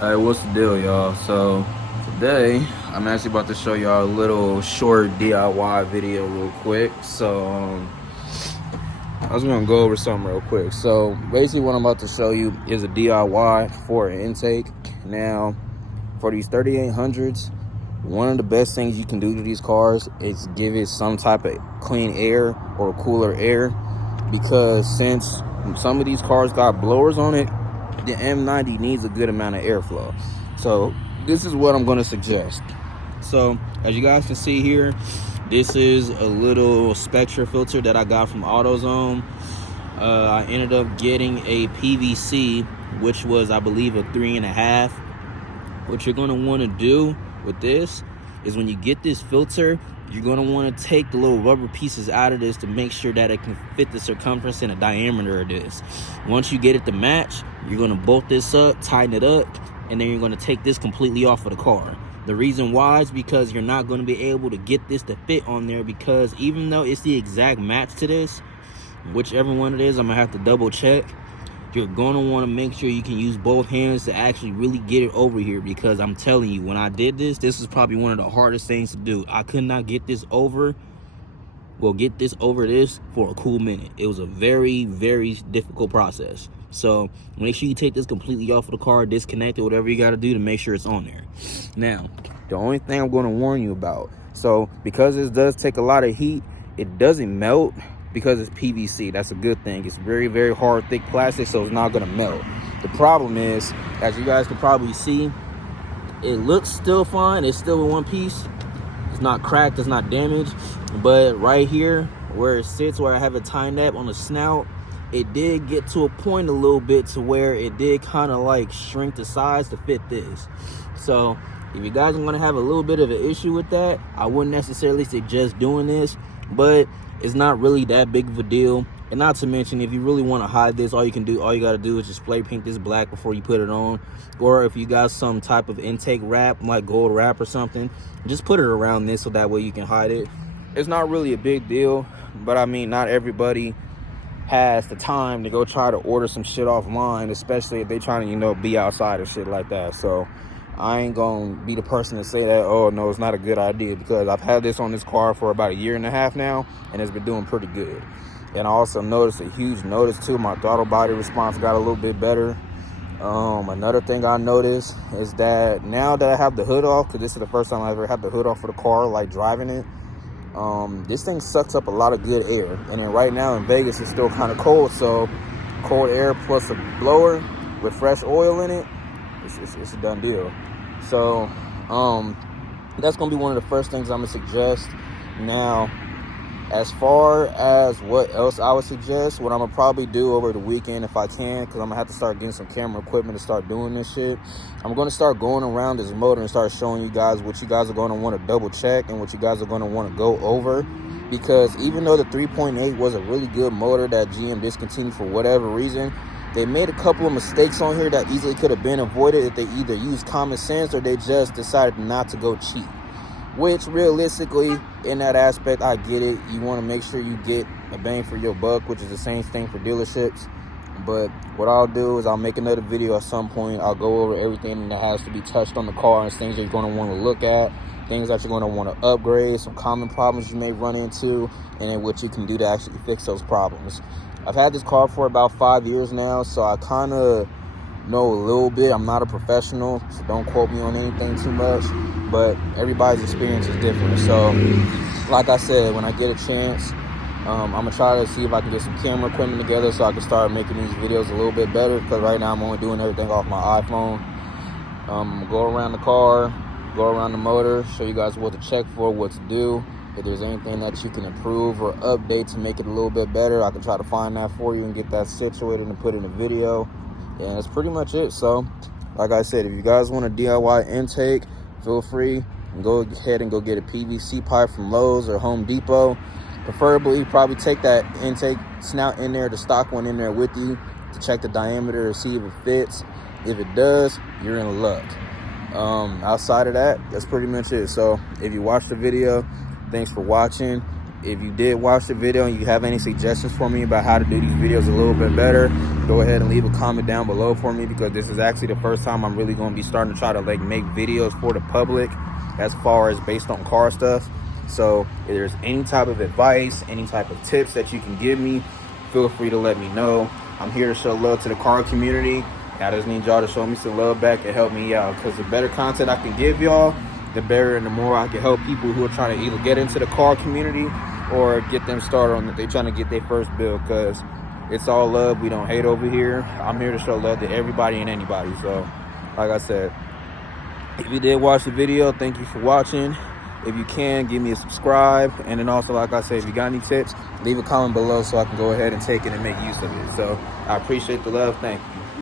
Hey, what's the deal, y'all? So today I'm actually about to show y'all a little short DIY video real quick. I was gonna go over something real quick. So basically what I'm about to show you is a DIY for an intake. Now for these 3800s, one of the best things you can do to these cars is give it some type of clean air or cooler air, because since some of these cars got blowers on it, the M90 needs a good amount of airflow. So this is what I'm going to suggest. So as you guys can see here, this is a little Spectra filter that I got from AutoZone. I ended up getting a PVC, which was, I believe, a 3.5. What you're going to want to do with this is when you get this filter, you're going to want to take the little rubber pieces out of this to make sure that it can fit the circumference and the diameter of this. Once you get it to match, you're going to bolt this up, tighten it up, and then you're going to take this completely off of the car. The reason why is because you're not going to be able to get this to fit on there, because even though it's the exact match to this, whichever one it is, I'm going to have to double check. You're going to want to make sure you can use both hands to actually really get it over here, because I'm telling you, when I did this is probably one of the hardest things to do. I could not get this over, this for a cool minute. It was a very, very difficult process. So make sure you take this completely off of the car, disconnect it, whatever you got to do to make sure it's on there. Now, the only thing I'm going to warn you about, so because this does take a lot of heat, it doesn't melt. Because it's PVC, that's a good thing. It's very, very hard, thick plastic, so it's not gonna melt. The problem is, as you guys can probably see, it looks still fine. It's still in one piece. It's not cracked, it's not damaged. But right here, where it sits, where I have it tied up on the snout, it did get to a point a little bit to where it did kind of like shrink the size to fit this. So if you guys are gonna have a little bit of an issue with that, I wouldn't necessarily suggest doing this, but it's not really that big of a deal. And not to mention, if you really want to hide this, all you got to do is just spray paint this black before you put it on. Or if you got some type of intake wrap, like gold wrap or something, just put it around this so that way you can hide it. It's not really a big deal, but I mean, not everybody has the time to go try to order some shit offline, especially if they trying to, be outside and shit like that. So I ain't gonna be the person to say that, oh no, it's not a good idea, because I've had this on this car for about 1.5 years now, and it's been doing pretty good. And I also noticed a huge notice too, my throttle body response got a little bit better. Another thing I noticed is that now that I have the hood off, because this is the first time I ever had the hood off for the car, like driving it, this thing sucks up a lot of good air. And then right now in Vegas, it's still kind of cold, so cold air plus a blower with fresh oil in it, it's a done deal. So that's gonna be one of the first things I'm gonna suggest. Now, as far as what else I would suggest, what I'm gonna probably do over the weekend if I can, because I'm gonna have to start getting some camera equipment to start doing this shit, I'm gonna start going around this motor and start showing you guys what you guys are gonna want to double check and what you guys are gonna want to go over. Because even though the 3.8 was a really good motor that GM discontinued for whatever reason, they made a couple of mistakes on here that easily could have been avoided if they either used common sense or they just decided not to go cheap. Which realistically, in that aspect, I get it. You want to make sure you get a bang for your buck, which is the same thing for dealerships. But what I'll do is I'll make another video at some point. I'll go over everything that has to be touched on the car and things that you're going to want to look at, things that you're going to want to upgrade, some common problems you may run into, and then what you can do to actually fix those problems. I've had this car for about 5 years now, so I kind of know a little bit. I'm not a professional, so don't quote me on anything too much, but everybody's experience is different. So like I said, when I get a chance, I'm gonna try to see if I can get some camera equipment together so I can start making these videos a little bit better, because right now I'm only doing everything off my iPhone. I'm gonna go around the car, go around the motor, show you guys what to check for, what to do. If there's anything that you can improve or update to make it a little bit better, I can try to find that for you and get that situated and put in a video. And that's pretty much it. So like I said, if you guys want a DIY intake, feel free and go ahead and go get a PVC pipe from Lowe's or Home Depot. Preferably, probably take that intake snout in there, the stock one in there with you, to check the diameter to see if it fits. If it does, you're in luck. Outside of that, that's pretty much it. So if you watched the video, thanks for watching. if you did watch the video and you have any suggestions for me about how to do these videos a little bit better, go ahead and leave a comment down below for me, because this is actually the first time I'm really going to be starting to try to like make videos for the public as far as based on car stuff. So if there's any type of advice, any type of tips that you can give me, feel free to let me know. I'm here to show love to the car community. I just need y'all to show me some love back and help me out, because the better content I can give y'all, the better and the more I can help people who are trying to either get into the car community or get them started on that they trying to get their first build, because it's all love. We don't hate over here. I'm here to show love to everybody and anybody. So like I said, if you did watch the video, thank you for watching. If you can, give me a subscribe. And then also, like I said, if you got any tips, leave a comment below so I can go ahead and take it and make use of it. So I appreciate the love. Thank you.